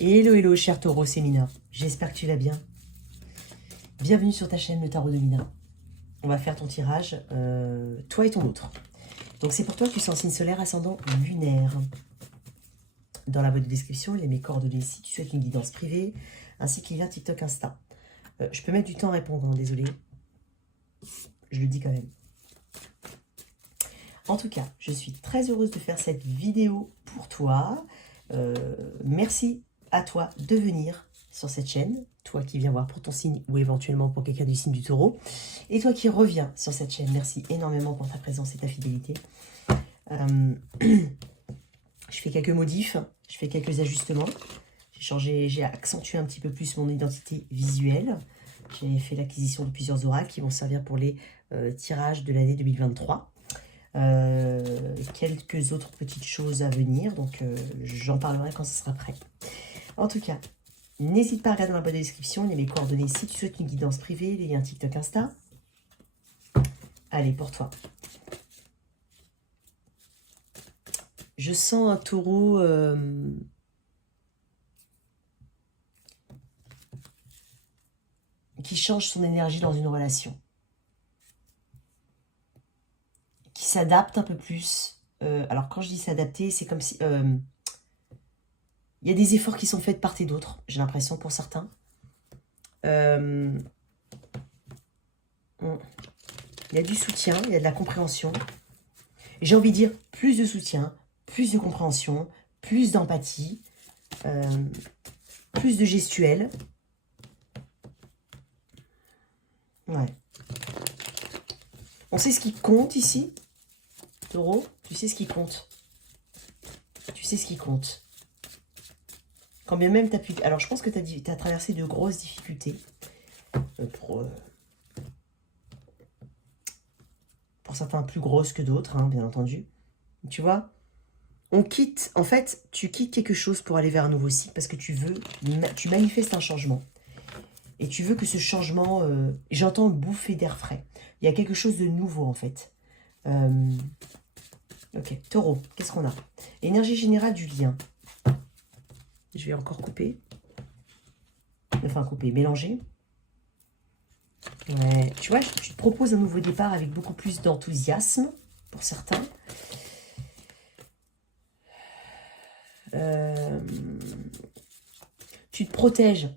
Hello, hello, cher taureau, c'est Mina. J'espère que tu vas bien. Bienvenue sur ta chaîne, le tarot de Mina. On va faire ton tirage, toi et ton autre. Donc c'est pour toi que tu es en signe solaire, ascendant lunaire. Dans la boîte de description, il y a mes coordonnées si tu souhaites une guidance privée, ainsi qu'il y a TikTok, Insta. Je peux mettre du temps à répondre, hein, désolé. Je le dis quand même. En tout cas, je suis très heureuse de faire cette vidéo pour toi. Merci à toi de venir sur cette chaîne, toi qui viens voir pour ton signe ou éventuellement pour quelqu'un du signe du taureau, et toi qui reviens sur cette chaîne, merci énormément pour ta présence et ta fidélité. Je fais quelques modifs, je fais quelques ajustements, j'ai accentué un petit peu plus mon identité visuelle, j'ai fait l'acquisition de plusieurs oracles qui vont servir pour les tirages de l'année 2023. Quelques autres petites choses à venir, donc j'en parlerai quand ce sera prêt. En tout cas, n'hésite pas à regarder dans la boîte de description, il y a mes coordonnées si tu souhaites une guidance privée, les liens TikTok, Insta. Allez, pour toi. Je sens un taureau qui change son énergie dans une relation. Qui s'adapte un peu plus. Alors, quand je dis s'adapter, c'est comme si... il y a des efforts qui sont faits de part et d'autre, j'ai l'impression, pour certains. Il y a du soutien, il y a de la compréhension. J'ai envie de dire plus de soutien, plus de compréhension, plus d'empathie, plus de gestuelle. Ouais. On sait ce qui compte ici. Taureau, tu sais ce qui compte. Tu sais ce qui compte. Quand bien même tu as pu... Alors, je pense que tu as traversé de grosses difficultés pour certains plus grosses que d'autres, hein, bien entendu. Tu vois, on quitte... En fait, tu quittes quelque chose pour aller vers un nouveau cycle parce que tu manifestes un changement. Et tu veux que ce changement... J'entends bouffer d'air frais. Il y a quelque chose de nouveau, en fait. Ok, taureau, qu'est-ce qu'on a? Énergie générale du lien. Je vais encore couper. Enfin, couper, mélanger. Ouais, tu vois, tu te proposes un nouveau départ avec beaucoup plus d'enthousiasme, pour certains. Tu te protèges.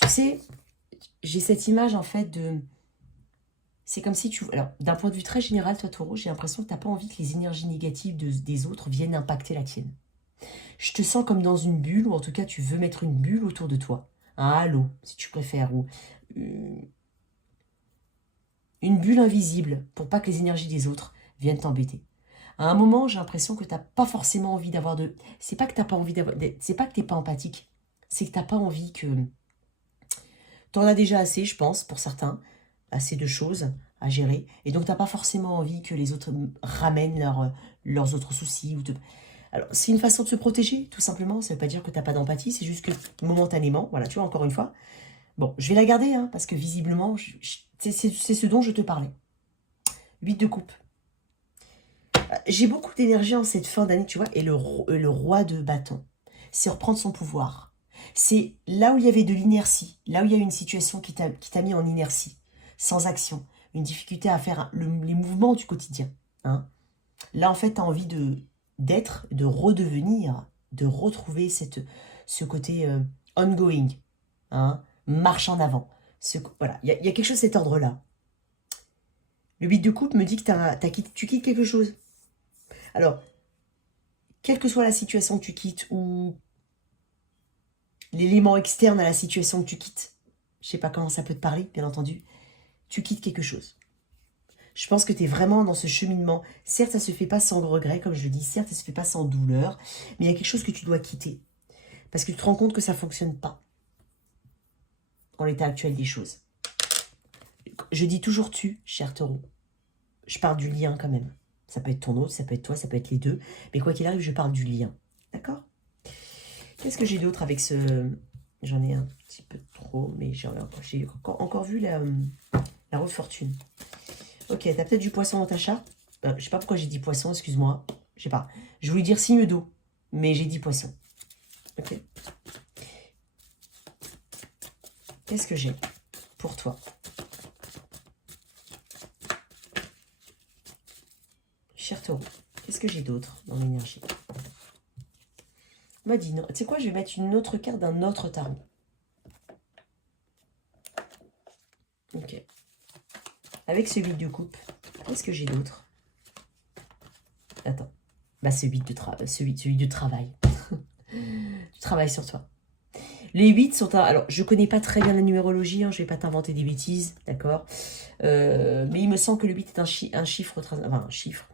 Tu sais, j'ai cette image, en fait, de... C'est comme si tu... Alors, d'un point de vue très général, toi, taureau, j'ai l'impression que tu n'as pas envie que les énergies négatives des autres viennent impacter la tienne. Je te sens comme dans une bulle, ou en tout cas, tu veux mettre une bulle autour de toi. Un halo, si tu préfères, ou une bulle invisible, pour pas que les énergies des autres viennent t'embêter. À un moment, j'ai l'impression que tu n'as pas forcément envie d'avoir de... C'est pas que tu n'as pas envie d'avoir... C'est pas que tu n'es pas empathique. C'est que tu n'as pas envie que... Tu en as déjà assez, je pense, pour certains. Assez de choses à gérer. Et donc, tu n'as pas forcément envie que les autres ramènent leurs autres soucis. Alors, c'est une façon de se protéger, tout simplement. Ça ne veut pas dire que tu n'as pas d'empathie. C'est juste que, momentanément, voilà, tu vois, encore une fois. Bon, je vais la garder, hein, parce que visiblement, c'est ce dont je te parlais. 8 de coupe. J'ai beaucoup d'énergie en cette fin d'année, tu vois. Et le roi de bâton, c'est reprendre son pouvoir. C'est là où il y avait de l'inertie. Là où il y a une situation qui t'a mis en inertie. Sans action, une difficulté à faire les mouvements du quotidien. Hein. Là, en fait, tu as envie d'être, de redevenir, de retrouver ce côté ongoing, hein, marche en avant. Voilà, il y a quelque chose de cet ordre-là. Le 8 de coupe me dit que tu quittes quelque chose. Alors, quelle que soit la situation que tu quittes ou l'élément externe à la situation que tu quittes, je ne sais pas comment ça peut te parler, bien entendu, tu quittes quelque chose. Je pense que tu es vraiment dans ce cheminement. Certes, ça ne se fait pas sans regret, comme je le dis. Certes, ça ne se fait pas sans douleur. Mais il y a quelque chose que tu dois quitter. Parce que tu te rends compte que ça ne fonctionne pas. En l'état actuel des choses. Je dis toujours tu, cher taureau. Je parle du lien quand même. Ça peut être ton autre, ça peut être toi, ça peut être les deux. Mais quoi qu'il arrive, je parle du lien. D'accord? Qu'est-ce que j'ai d'autre avec ce... J'en ai un petit peu trop, mais j'ai encore vu la roue de fortune. Ok, t'as peut-être du poisson dans ta charte. Je sais pas pourquoi j'ai dit poisson, excuse-moi. Je sais pas. Je voulais dire signe d'eau, mais j'ai dit poisson. Ok. Qu'est-ce que j'ai pour toi? Cher taureau, qu'est-ce que j'ai d'autre dans l'énergie? On m'a dit, non. Tu sais quoi, je vais mettre une autre carte d'un autre tarot. Ok. Avec ce 8 de coupe, qu'est-ce que j'ai d'autre? Attends. Bah, ce 8 de travail. Tu travailles sur toi. Les 8 sont... Alors, je connais pas très bien la numérologie, hein, je vais pas t'inventer des bêtises, d'accord, mais il me semble que le 8 est un chiffre, enfin, un chiffre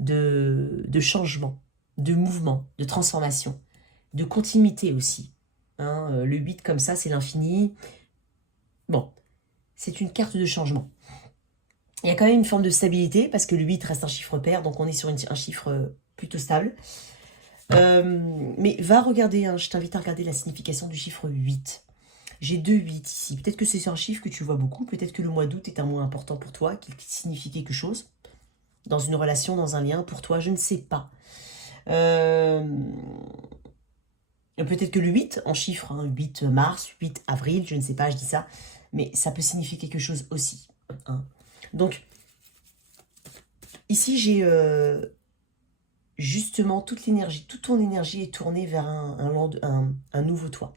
de changement, de mouvement, de transformation, de continuité aussi. Hein, le 8 comme ça, c'est l'infini. Bon, c'est une carte de changement. Il y a quand même une forme de stabilité, parce que le 8 reste un chiffre pair, donc on est sur un chiffre plutôt stable. Mais va regarder, hein, je t'invite à regarder la signification du chiffre 8. J'ai 2 8 ici. Peut-être que c'est un chiffre que tu vois beaucoup, peut-être que le mois d'août est un mois important pour toi, qui signifie quelque chose, dans une relation, dans un lien, pour toi, je ne sais pas. Peut-être que le 8 en chiffre, hein, 8 mars, 8 avril, je ne sais pas, je dis ça, mais ça peut signifier quelque chose aussi. Hein. Donc, ici, j'ai justement toute l'énergie, toute ton énergie est tournée vers un nouveau toi,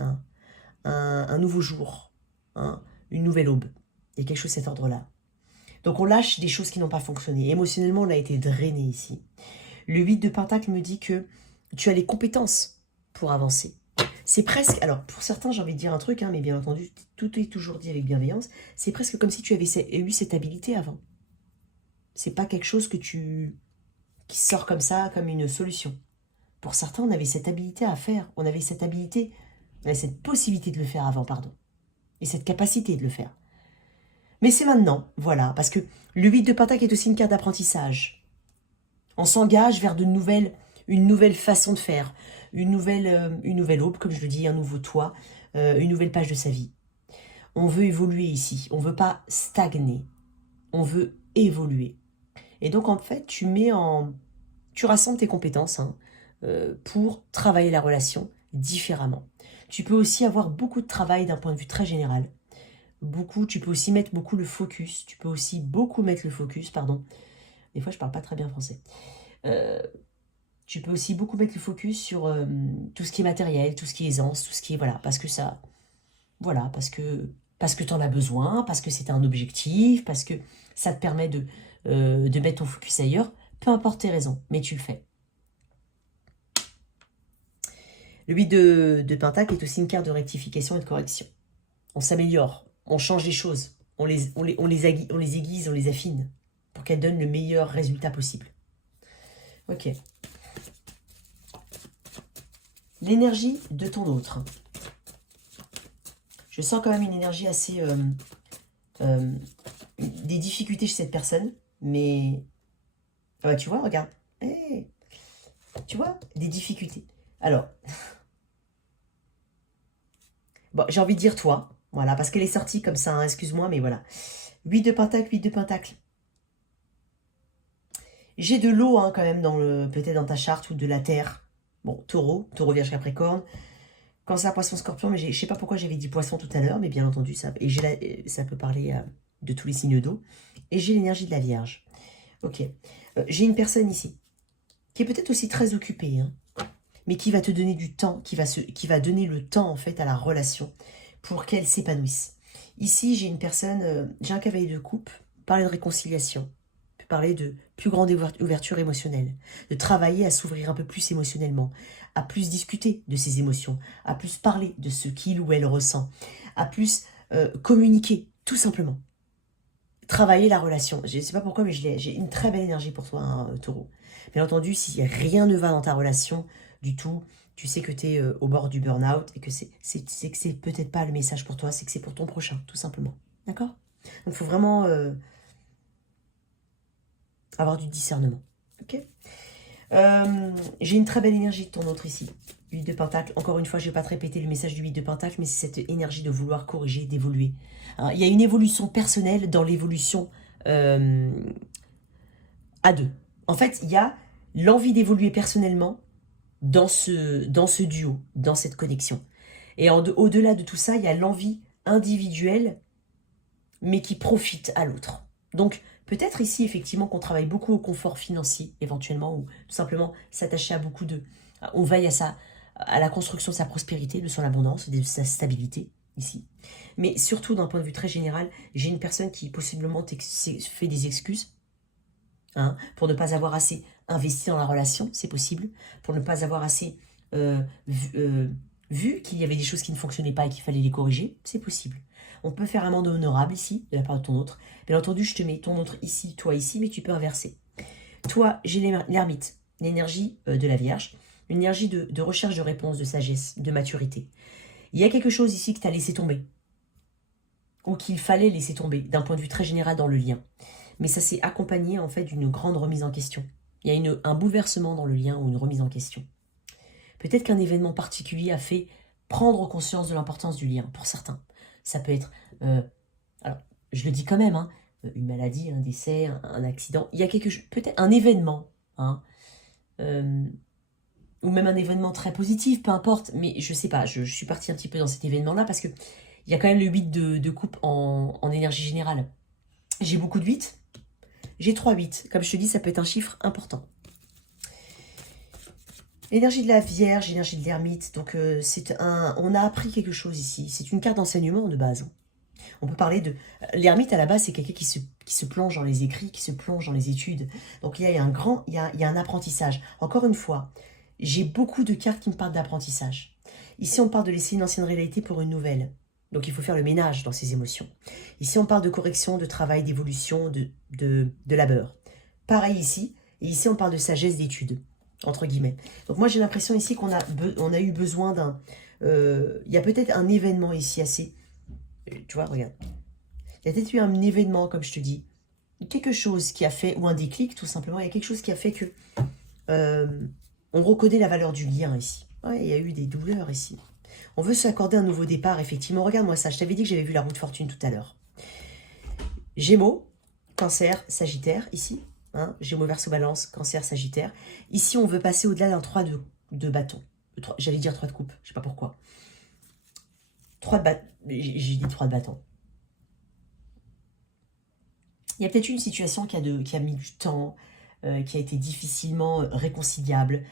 hein, un nouveau jour, hein, une nouvelle aube. Il y a quelque chose de cet ordre-là. Donc on lâche des choses qui n'ont pas fonctionné. Émotionnellement, on a été drainé ici. Le 8 de Pentacle me dit que tu as les compétences pour avancer. C'est presque, alors pour certains j'ai envie de dire un truc, hein, mais bien entendu, tout est toujours dit avec bienveillance, c'est presque comme si tu avais eu cette habilité avant. C'est pas quelque chose qui sort comme ça, comme une solution. Pour certains, on avait cette habilité à faire, on avait cette possibilité de le faire avant, pardon, et cette capacité de le faire. Mais c'est maintenant, voilà, parce que le 8 de Pentacle est aussi une carte d'apprentissage. On s'engage vers une nouvelle façon de faire, une nouvelle aube, comme je le dis, un nouveau toit, une nouvelle page de sa vie. On veut évoluer ici, on ne veut pas stagner, on veut évoluer. Et donc en fait, tu rassembles tes compétences hein, pour travailler la relation différemment. Tu peux aussi avoir beaucoup de travail d'un point de vue très général. Tu peux aussi mettre beaucoup le focus. Tu peux aussi beaucoup mettre le focus, pardon. Des fois, je parle pas très bien français. Tu peux aussi beaucoup mettre le focus sur tout ce qui est matériel, tout ce qui est aisance, tout ce qui est... Voilà, parce que ça... Voilà, parce que tu en as besoin, parce que c'est un objectif, parce que ça te permet de mettre ton focus ailleurs. Peu importe tes raisons, mais tu le fais. Le 8 de Pentacle est aussi une carte de rectification et de correction. On s'améliore, on change les choses, on les aiguise, on les affine pour qu'elles donnent le meilleur résultat possible. Ok. L'énergie de ton autre. Je sens quand même une énergie assez... des difficultés chez cette personne, mais... Ah bah, tu vois, regarde. Hey. Tu vois, des difficultés. Alors... Bon, j'ai envie de dire toi, voilà, parce qu'elle est sortie comme ça, hein, excuse-moi, mais voilà. 8 de Pentacle, 8 de Pentacle. J'ai de l'eau hein, quand même, peut-être dans ta charte, ou de la terre. Bon, taureau, Vierge, Capricorne. Cancer, Poisson, Scorpion, mais je ne sais pas pourquoi j'avais dit Poisson tout à l'heure, mais bien entendu, ça peut parler de tous les signes d'eau. Et j'ai l'énergie de la Vierge. Ok. J'ai une personne ici, qui est peut-être aussi très occupée, hein, mais qui va te donner du temps, qui va donner le temps, en fait, à la relation, pour qu'elle s'épanouisse. Ici, j'ai une personne, j'ai un cavalier de coupe, parler de réconciliation, parler de plus grande ouverture émotionnelle, de travailler à s'ouvrir un peu plus émotionnellement, à plus discuter de ses émotions, à plus parler de ce qu'il ou elle ressent, à plus communiquer, tout simplement. Travailler la relation. Je ne sais pas pourquoi, mais j'ai une très belle énergie pour toi, hein, taureau. Bien entendu, si rien ne va dans ta relation du tout, tu sais que tu es au bord du burn-out et que c'est peut-être pas le message pour toi, c'est que c'est pour ton prochain, tout simplement. D'accord? Donc, il faut vraiment avoir du discernement. Ok. J'ai une très belle énergie de ton autre ici. 8 de Pentacle. Encore une fois, je ne vais pas te répéter le message du 8 de Pentacle, mais c'est cette énergie de vouloir corriger, d'évoluer. Il y a une évolution personnelle dans l'évolution à deux. En fait, il y a l'envie d'évoluer personnellement dans ce duo, dans cette connexion. Et au-delà de tout ça, il y a l'envie individuelle, mais qui profite à l'autre. Donc, peut-être ici, effectivement, qu'on travaille beaucoup au confort financier, éventuellement, ou tout simplement s'attacher à beaucoup de... On veille à la construction de sa prospérité, de son abondance, de sa stabilité, ici. Mais surtout, d'un point de vue très général, j'ai une personne qui, possiblement, fait des excuses, hein, pour ne pas avoir assez investi dans la relation, c'est possible, pour ne pas avoir assez vu qu'il y avait des choses qui ne fonctionnaient pas et qu'il fallait les corriger, c'est possible. On peut faire un mandat honorable ici, de la part de ton autre. Bien entendu, je te mets ton autre ici, toi ici, mais tu peux inverser. Toi, j'ai l'ermite, l'énergie de la Vierge, une énergie de recherche de réponse, de sagesse, de maturité. Il y a quelque chose ici que tu as laissé tomber, ou qu'il fallait laisser tomber, d'un point de vue très général dans le lien. Mais ça s'est accompagné en fait d'une grande remise en question. Il y a un bouleversement dans le lien ou une remise en question. Peut-être qu'un événement particulier a fait prendre conscience de l'importance du lien, pour certains. Ça peut être, alors je le dis quand même, hein, une maladie, un décès, un accident. Il y a quelque chose, peut-être un événement, hein, ou même un événement très positif, peu importe. Mais je sais pas, je suis partie un petit peu dans cet événement-là parce que il y a quand même le 8 de coupe en énergie générale. J'ai beaucoup de 8. J'ai 3 8. Comme je te dis, ça peut être un chiffre important. Énergie de la Vierge, énergie de l'ermite. Donc, on a appris quelque chose ici. C'est une carte d'enseignement de base. On peut parler de... L'ermite, à la base, c'est quelqu'un qui se plonge dans les écrits, qui se plonge dans les études. Donc, il y a un apprentissage. Encore une fois, j'ai beaucoup de cartes qui me parlent d'apprentissage. Ici, on parle de laisser une ancienne réalité pour une nouvelle. Donc, il faut faire le ménage dans ses émotions. Ici, on parle de correction, de travail, d'évolution, de labeur. Pareil ici. Et ici, on parle de sagesse d'études, entre guillemets. Donc, moi, j'ai l'impression ici qu'on a eu besoin d'un... Il y a peut-être un événement ici assez... Tu vois, regarde. Il y a peut-être eu un événement, comme je te dis. Quelque chose qui a fait... Ou un déclic, tout simplement. Il y a quelque chose qui a fait que... on reconnaît la valeur du lien ici. Ouais, il y a eu des douleurs ici. On veut s'accorder un nouveau départ, effectivement. Regarde-moi ça, je t'avais dit que j'avais vu la roue de fortune tout à l'heure. Gémeaux, Cancer, Sagittaire, ici. Hein, Gémeaux, Verseau, Balance, Cancer, Sagittaire. Ici, on veut passer au-delà d'un 3 de bâton. J'allais dire 3 de coupe, je sais pas pourquoi. 3 de bâton. J'ai dit 3 de bâton. Il y a peut-être une situation qui a mis du temps, qui a été difficilement réconciliable.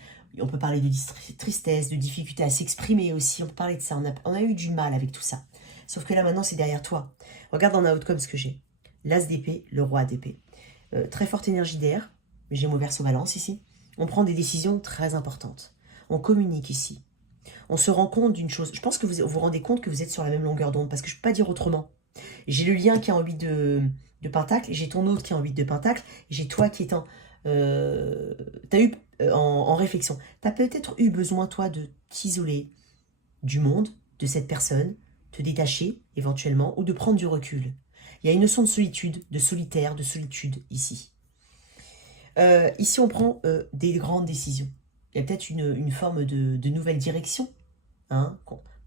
On peut parler de tristesse, de difficulté à s'exprimer aussi. On peut parler de ça. On a eu du mal avec tout ça. Sauf que là, maintenant, c'est derrière toi. Regarde dans la outcome ce que j'ai. L'as d'épée, le roi d'épée. Très forte énergie d'air. Gémeaux, Verseau, Balance ici. On prend des décisions très importantes. On communique ici. On se rend compte d'une chose. Je pense que vous vous rendez compte que vous êtes sur la même longueur d'onde. Parce que je ne peux pas dire autrement. J'ai le lien qui est en 8 de pentacle. J'ai ton autre qui est en 8 de pentacle. J'ai toi qui est en... t'as eu en réflexion. Tu as peut-être eu besoin, toi, de t'isoler du monde, de cette personne, te détacher éventuellement, ou de prendre du recul. Il y a une notion de solitude, de solitaire, de solitude ici. Ici, on prend des grandes décisions. Il y a peut-être une forme de nouvelle direction. Hein,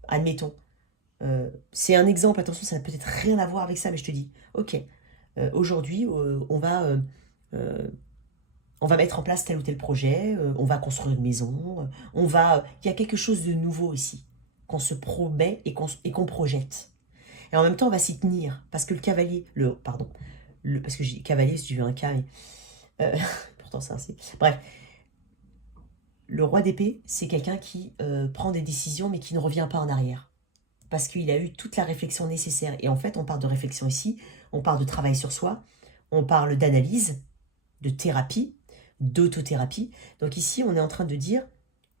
admettons. C'est un exemple, attention, ça n'a peut-être rien à voir avec ça, mais je te dis, ok, aujourd'hui, on va mettre en place tel ou tel projet, on va construire une maison, il y a quelque chose de nouveau ici, qu'on se promet et qu'on projette. Et en même temps, on va s'y tenir, parce que le cavalier, parce que j'ai cavalier, si tu veux un K, pourtant c'est un C. Bref, le roi d'épée, c'est quelqu'un qui prend des décisions, mais qui ne revient pas en arrière. Parce qu'il a eu toute la réflexion nécessaire. Et en fait, on parle de réflexion ici, on parle de travail sur soi, on parle d'analyse, de thérapie, d'autothérapie. Donc ici, on est en train de dire,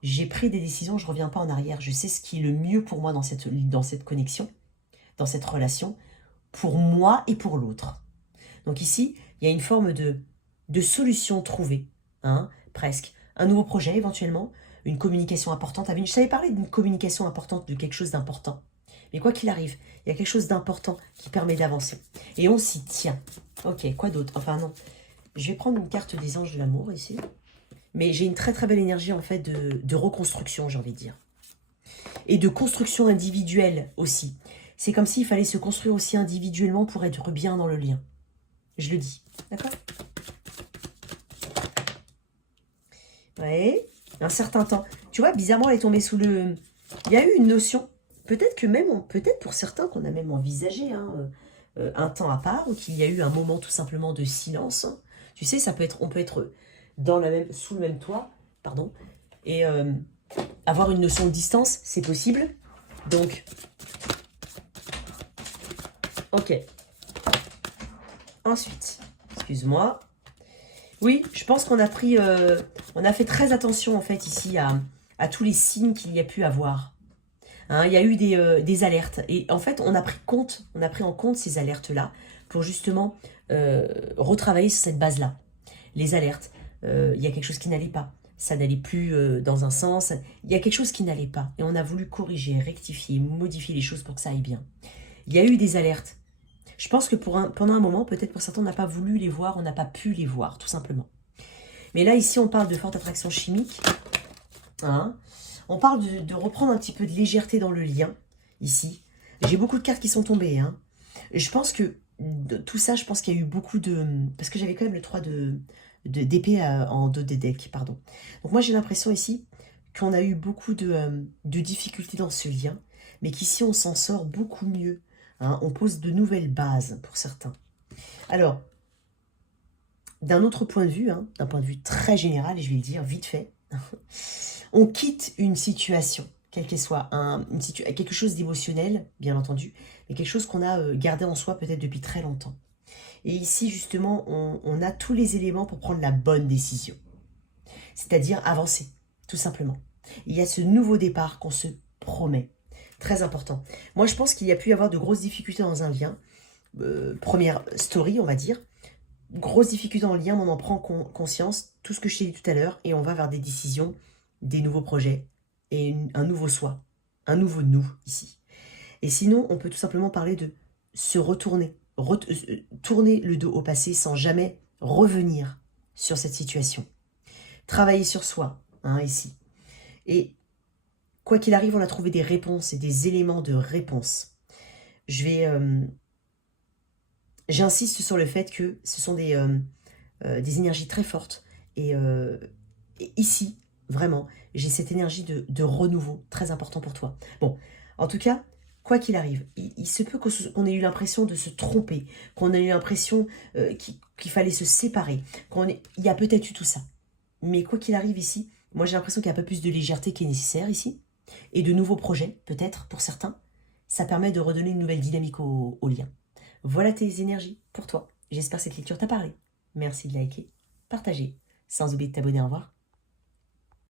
j'ai pris des décisions, je ne reviens pas en arrière. Je sais ce qui est le mieux pour moi dans cette connexion, dans cette relation, pour moi et pour l'autre. Donc ici, il y a une forme de solution trouvée, hein, presque. Un nouveau projet éventuellement, une communication importante. Je t'avais parlé d'une communication importante, de quelque chose d'important. Mais quoi qu'il arrive, il y a quelque chose d'important qui permet d'avancer. Et on s'y tient. Ok, quoi d'autre? Enfin non. Je vais prendre une carte des anges de l'amour ici. Mais j'ai une très très belle énergie en fait de reconstruction, j'ai envie de dire. Et de construction individuelle aussi. C'est comme s'il fallait se construire aussi individuellement pour être bien dans le lien. Je le dis. D'accord? Ouais. Un certain temps. Tu vois, bizarrement, elle est tombée sous le... Il y a eu une notion peut-être que même, peut-être pour certains qu'on a même envisagé hein, un temps à part, ou qu'il y a eu un moment tout simplement de silence. Hein. Tu sais, ça peut être, on peut être dans la même, sous le même toit, pardon, et avoir une notion de distance, c'est possible. Donc, ok. Ensuite, excuse-moi. Oui, je pense qu'on a pris, on a fait très attention en fait ici à tous les signes qu'il y a pu avoir. Hein, il y a eu des alertes et en fait on a pris en compte ces alertes-là pour justement retravailler sur cette base-là. Les alertes, il y a quelque chose qui n'allait pas, ça n'allait plus dans un sens, il y a quelque chose qui n'allait pas et on a voulu corriger, rectifier, modifier les choses pour que ça aille bien. Il y a eu des alertes. Je pense que pendant un moment, peut-être pour certains, on n'a pas voulu les voir, on n'a pas pu les voir, tout simplement. Mais là, ici, on parle de forte attraction chimique. Hein. On parle de reprendre un petit peu de légèreté dans le lien, ici. J'ai beaucoup de cartes qui sont tombées. Hein. Je pense que de tout ça, je pense qu'il y a eu beaucoup de... Parce que j'avais quand même le 3 d'épée en dos des decks, pardon. Donc moi, j'ai l'impression ici qu'on a eu beaucoup de difficultés dans ce lien, mais qu'ici, on s'en sort beaucoup mieux. Hein, on pose de nouvelles bases pour certains. Alors, d'un autre point de vue, hein, d'un point de vue très général, et je vais le dire vite fait, on quitte une situation, quelle qu'elle soit, quelque chose d'émotionnel, bien entendu, mais quelque chose qu'on a gardé en soi peut-être depuis très longtemps. Et ici, justement, on a tous les éléments pour prendre la bonne décision. C'est-à-dire avancer, tout simplement. Il y a ce nouveau départ qu'on se promet. Très important. Moi, je pense qu'il y a pu y avoir de grosses difficultés dans un lien. Première story, on va dire. Grosse difficulté dans le lien, mais on en prend conscience. Tout ce que je t'ai dit tout à l'heure. Et on va vers des décisions, des nouveaux projets et un nouveau soi. Un nouveau nous, ici. Et sinon, on peut tout simplement parler de se retourner. Tourner le dos au passé sans jamais revenir sur cette situation. Travailler sur soi, hein, ici. Et quoi qu'il arrive, on a trouvé des réponses et des éléments de réponse. J'insiste sur le fait que ce sont des énergies très fortes. Et ici, vraiment, j'ai cette énergie de renouveau très important pour toi. Bon, en tout cas, quoi qu'il arrive, il se peut qu'on ait eu l'impression de se tromper, qu'on ait eu l'impression qu'il fallait se séparer, il y a peut-être eu tout ça. Mais quoi qu'il arrive ici, moi j'ai l'impression qu'il y a un peu plus de légèreté qui est nécessaire ici, et de nouveaux projets, peut-être, pour certains. Ça permet de redonner une nouvelle dynamique au lien. Voilà tes énergies pour toi. J'espère que cette lecture t'a parlé. Merci de liker, partager, sans oublier de t'abonner. Au revoir.